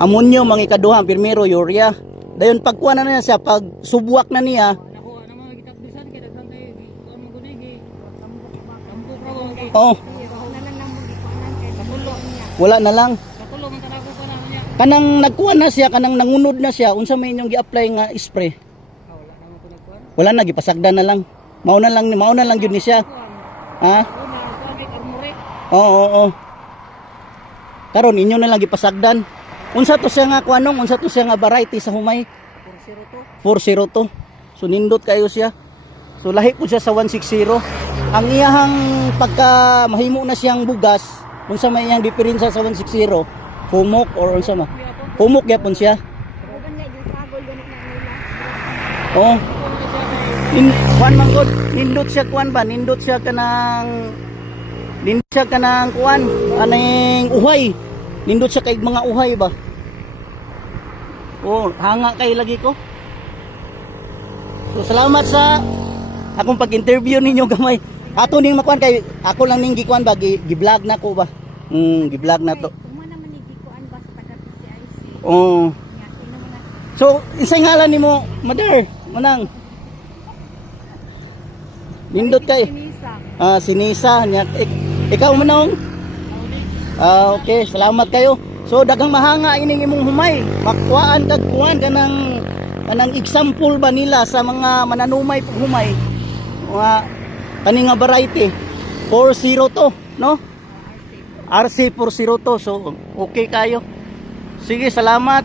Amonyo mang ikaduha, primero urea. Dayon pagkuha na niya siya, pag subwak na niya. Oh. Wala na lang. Kanang nagkuha na siya, kanang nangunod na siya, unsa may inyong gi-apply nga spray? Wala na, gipasagdan na lang. Mao na lang yun ni siya. Ha? Oo. Karon inyo na lang gipasagdan. Unsa to siya nga kuanong, unsa to siya nga variety sa humay? 402. So nindot kayo siya. So lahi po siya sa 160. Ang iyahang pagka mahimo na siyang bugas, unsa may iyang diferensya sa 160? Humok or unsa ma? Humok gyapon siya. Oh. Kuan man gud, nindot siya kuan ba? Nindot siya kanang kuan, aning uhay. Nindot siya kay mga uhay ba? Oh, hanga kay lagi ko. So salamat sa akong pag-interview ninyo gamay. Ato ning makuan kay ako lang ning gikuan ba, gi-vlog na ko ba. Gi-vlog na to. Oh. So, isang ngalan nimo, mother, manang. Nindot kay. Sinisa nya. Ikaw manong. Okay, salamat kayo. So daghang mahanga ining imong humay. Makuhaan kag kuan kanang example ba nila sa mga mananumay pag humay. Mga kani nga variety 402, no? RC 402. So okay kayo. Sige, salamat.